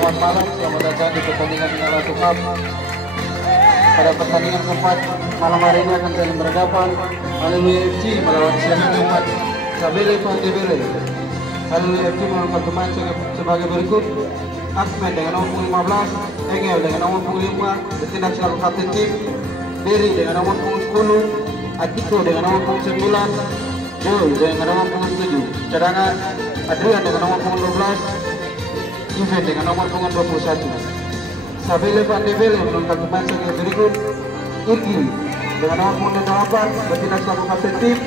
Selamat malam, selamat datang di pertandingan Piala Cup. Pada pertandingan keempat malam hari ini akan saling berhadapan Haleluya FC melawan Semen Umat Sabele Pandebele. Haleluya FC melakukan pemain sebagai berikut: Ahmed dengan nomor 15, Engel dengan nomor 5 bertindak selaku kapten tim, Beri dengan nomor 10, Atiko dengan nomor 9, Joy dengan nomor 7, cadangan Adrian dengan nomor 12, Ivan dengan nomor 21. Sabele Pandebele menangkan pemain sebagai berikut: Iki dengan nomor 8 bertindak selaku kapten tim,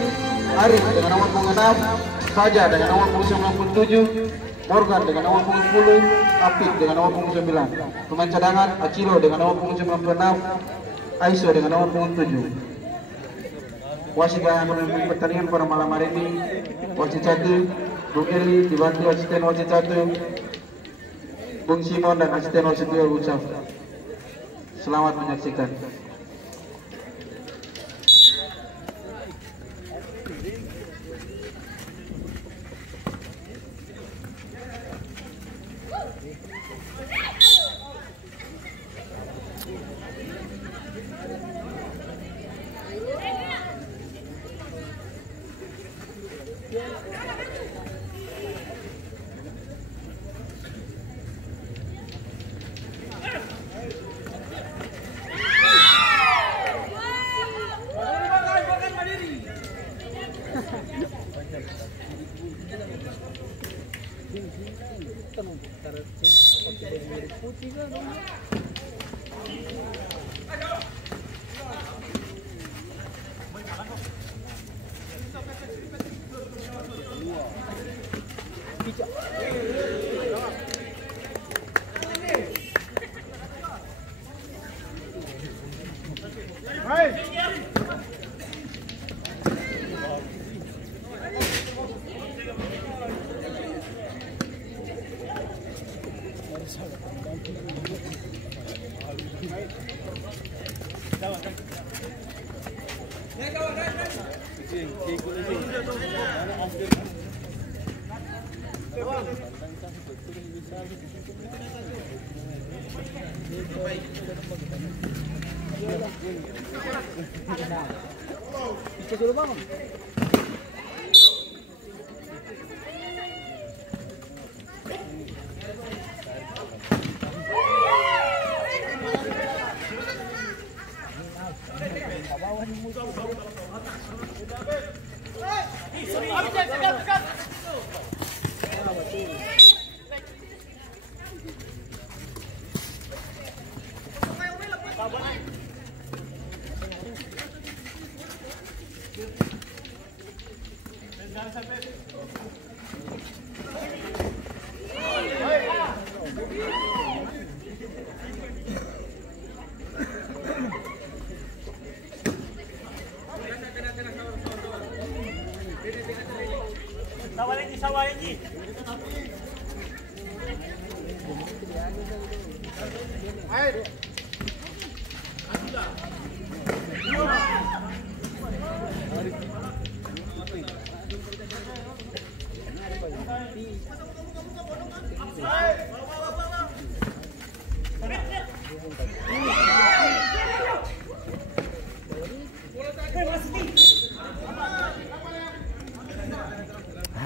Arif dengan nomor 6, Fajar dengan nomor 97, Morgan dengan nomor 10, Apit dengan nomor 9. Pemain cadangan Acilo dengan nomor 96, Aiso dengan nomor 7. Wasit yang akan memimpin pertandingan pada malam hari ini, wasit 1 Bung Eli dibantu asisten wasit 1 Bung Simon dan asisten wasit 2 Ucap. Selamat menyaksikan.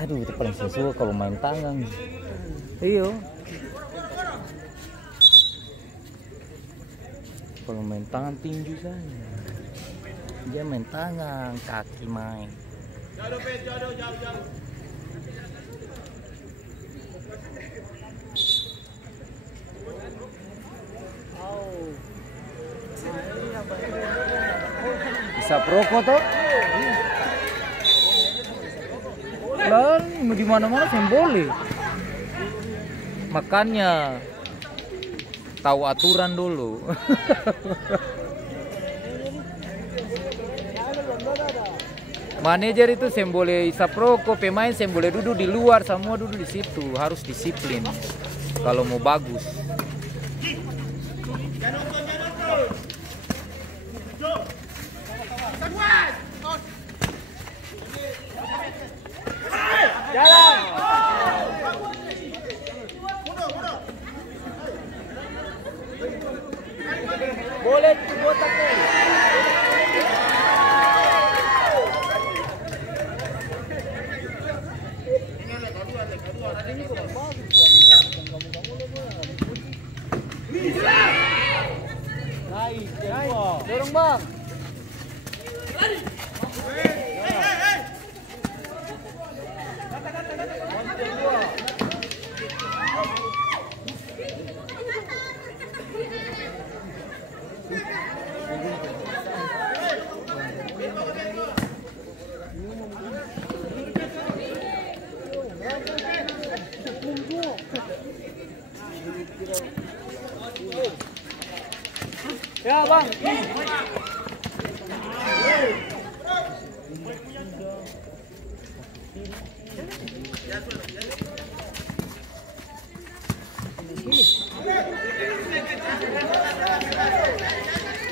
Aduh, itu paling saya suka kalau main tangan. Iya. Kalau main tangan tinju saja. Dia main tangan, kaki main. Jauh. Bisa proko toh? Lalu di mana-mana boleh. Makanya tahu aturan dulu. Manajer itu boleh isap rokok, pemain boleh duduk di luar, semua duduk di situ. Harus disiplin kalau mau bagus. Jalan. Boleh botak nih. Nice, dorong bang. Ya bang.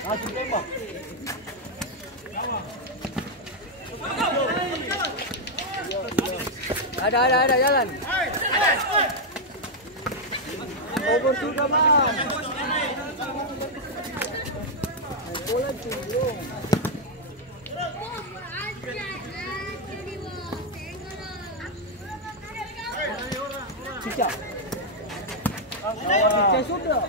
Langsung tembak. Ada jalan. Over sudah bang. Bola cium. Cica. Cica sudah.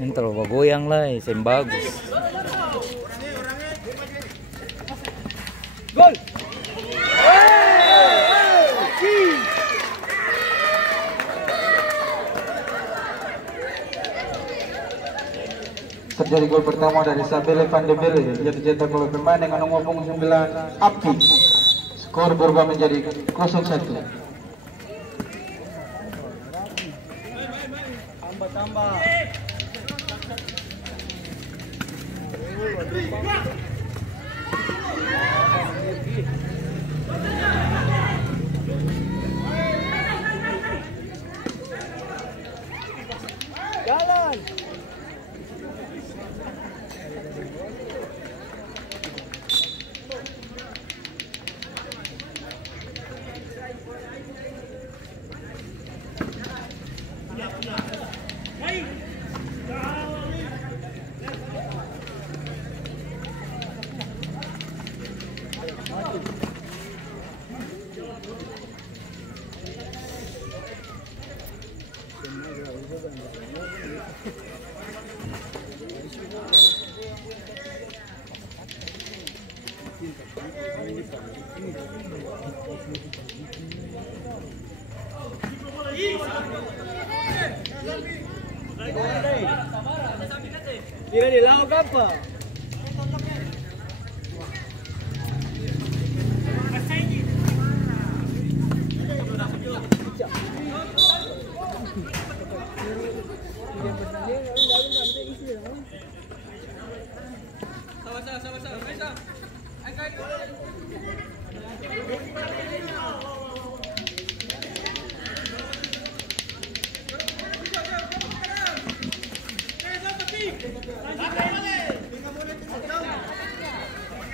Ini terlalu goyang lah, sem bagus. Gol. Terjadi gol pertama dari Sabele Van de Belle yang dicetak oleh pemain dengan nomor punggung 9 Abdi. Skor berubah menjadi 0-1. Tambah. Jalan. Kira di lauk apa?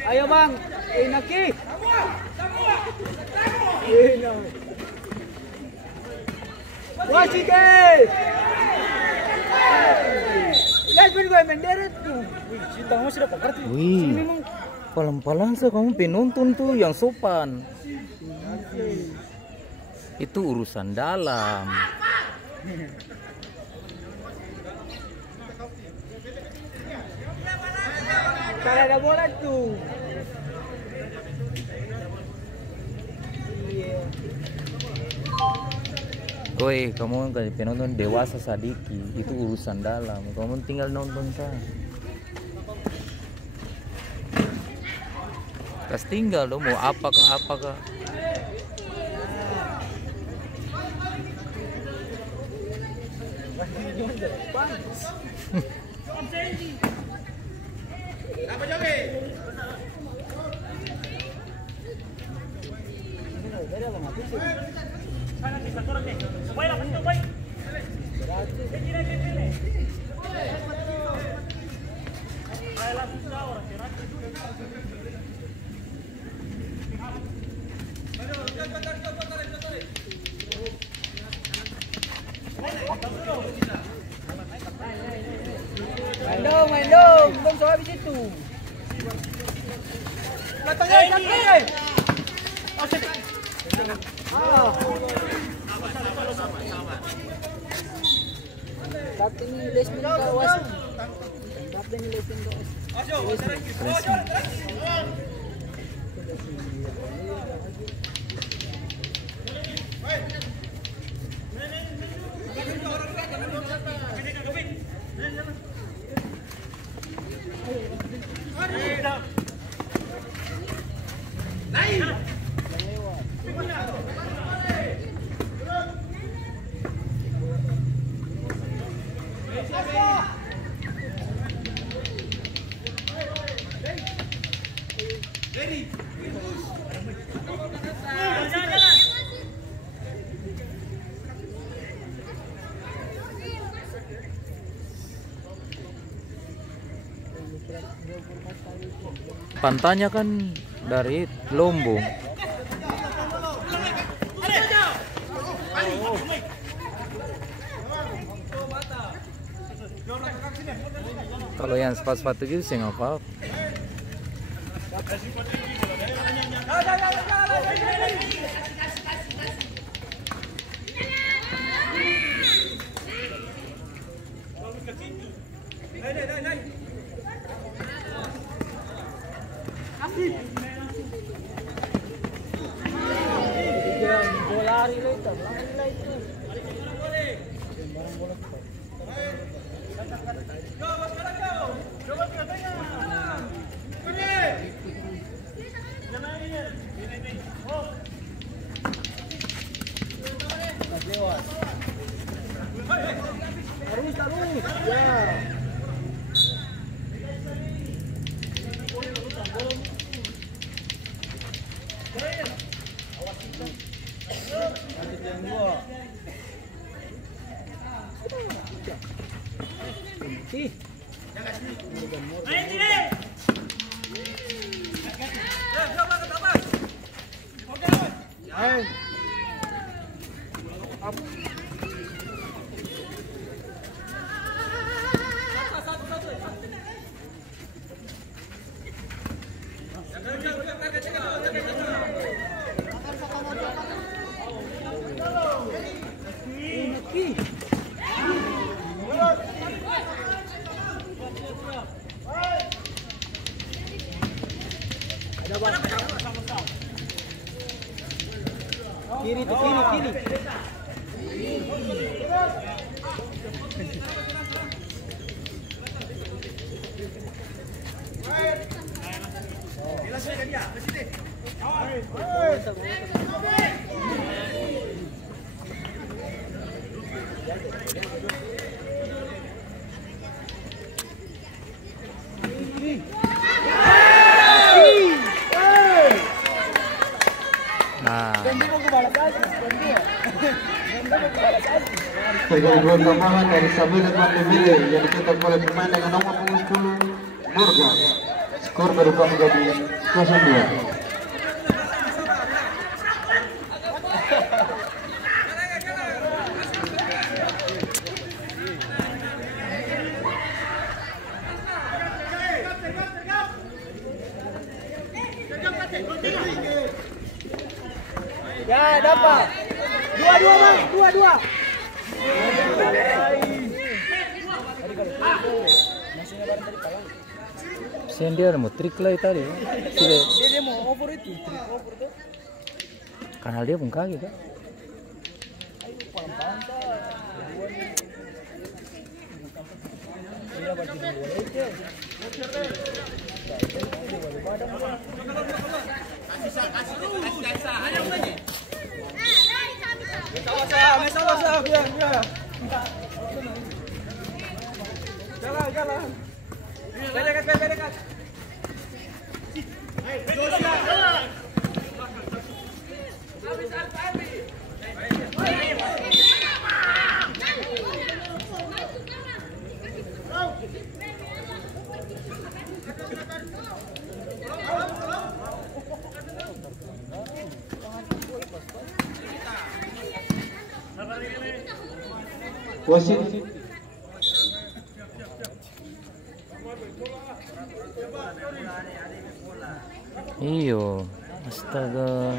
Ayo bang, Inaki. Wasikal. Lihat pun gue menderet tuh. Tangan sudah pakai. Wih, pelan-pelan sih kamu penonton tuh yang sopan. Itu urusan dalam. Kalau ada bola tuh. Woi, kamu kan penonton dewasa sadiki, itu urusan dalam. Kamu tinggal nonton saja. Kas tinggal dong, mau apakah. Apa jogi? Pantainya kan dari Lombok. Kalau yang sepatu-sepatu gitu sih nggak apa-apa. Kiri tuh, kiri. Terjadi dua tambahan dari Sabila Mandemile yang dicetak oleh pemain dengan nomor 10 Nurga. Skor berubah menjadi 0-2. Ya, dapat. Dua-dua, Bang. Dua-dua. Sen dia mau trik lagi tadi. Dia mau over itu, trik over itu. Karena dia pun kaget kan. Jalan. Berekat. Wasit Iyo, astaga.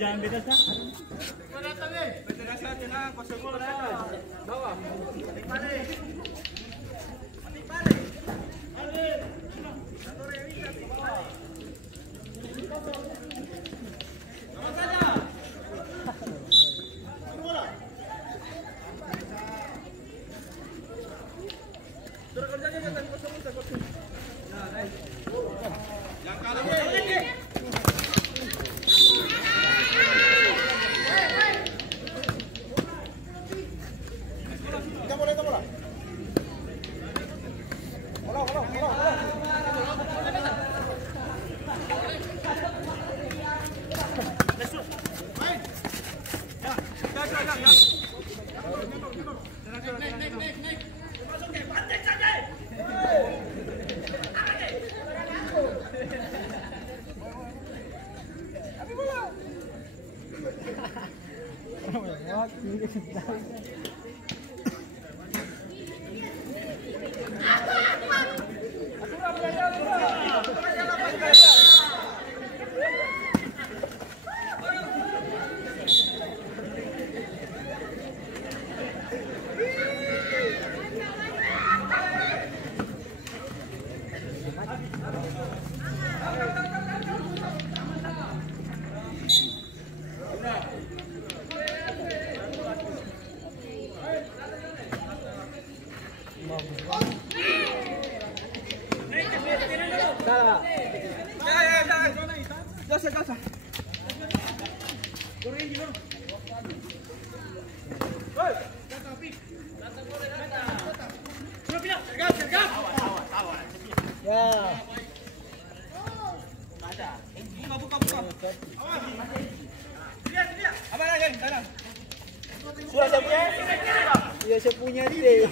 Jangan beda sah. Beda sah tenang, kosong bola. Bawah. Ya saya punya dia.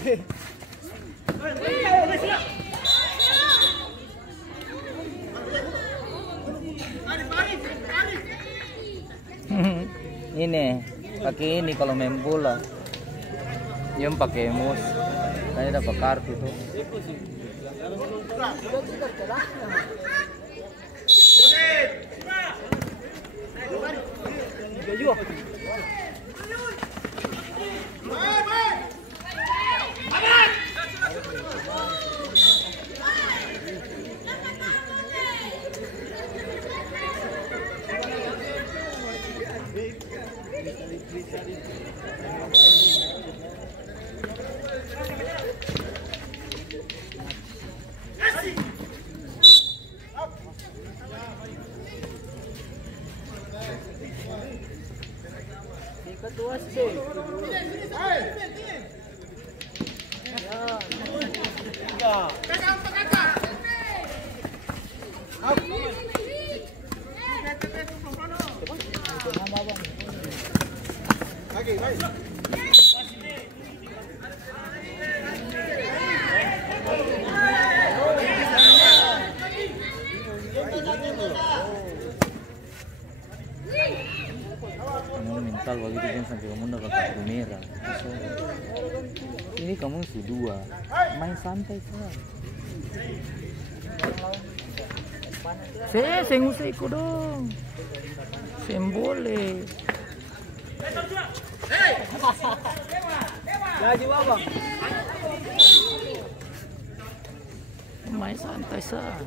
Ini pakai ini kalau main bola. Yang pakai mus. Saya dapat kartu tuh. Ketua sih. Kamu mental begitu kan sampai kamu dapat kartu merah. So, ini kamu dua, main santai saja. Saya ngusai ikut dong. Saya boleh. Jadi apa? Main santai saja.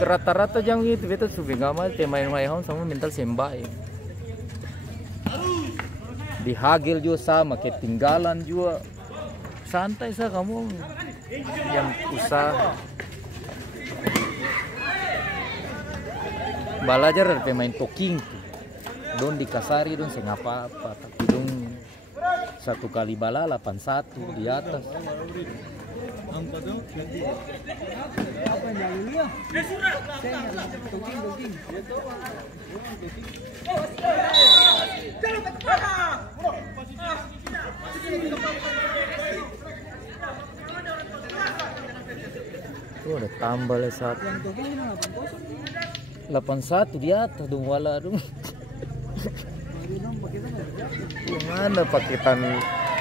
Rata-rata jang itu betul sudah nggak mau main sama mental sembai. Dihagil juga sama, ketinggalan juga. Santai saja kamu yang usaha. Belajar dari pemain talking don dikasari don sing apa-apa tapi don satu kali bala 81 di atas. Angka tuh ganti. Apa yang jalan dia? Toking. Tuh ada tambah lagi satu. Yang toking ini 81 di atas dong wala dong. 8. Mana paketan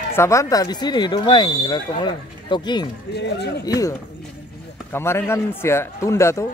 Sabanta di sini dong main. Toking. Iya. Kemarin kan tunda tuh.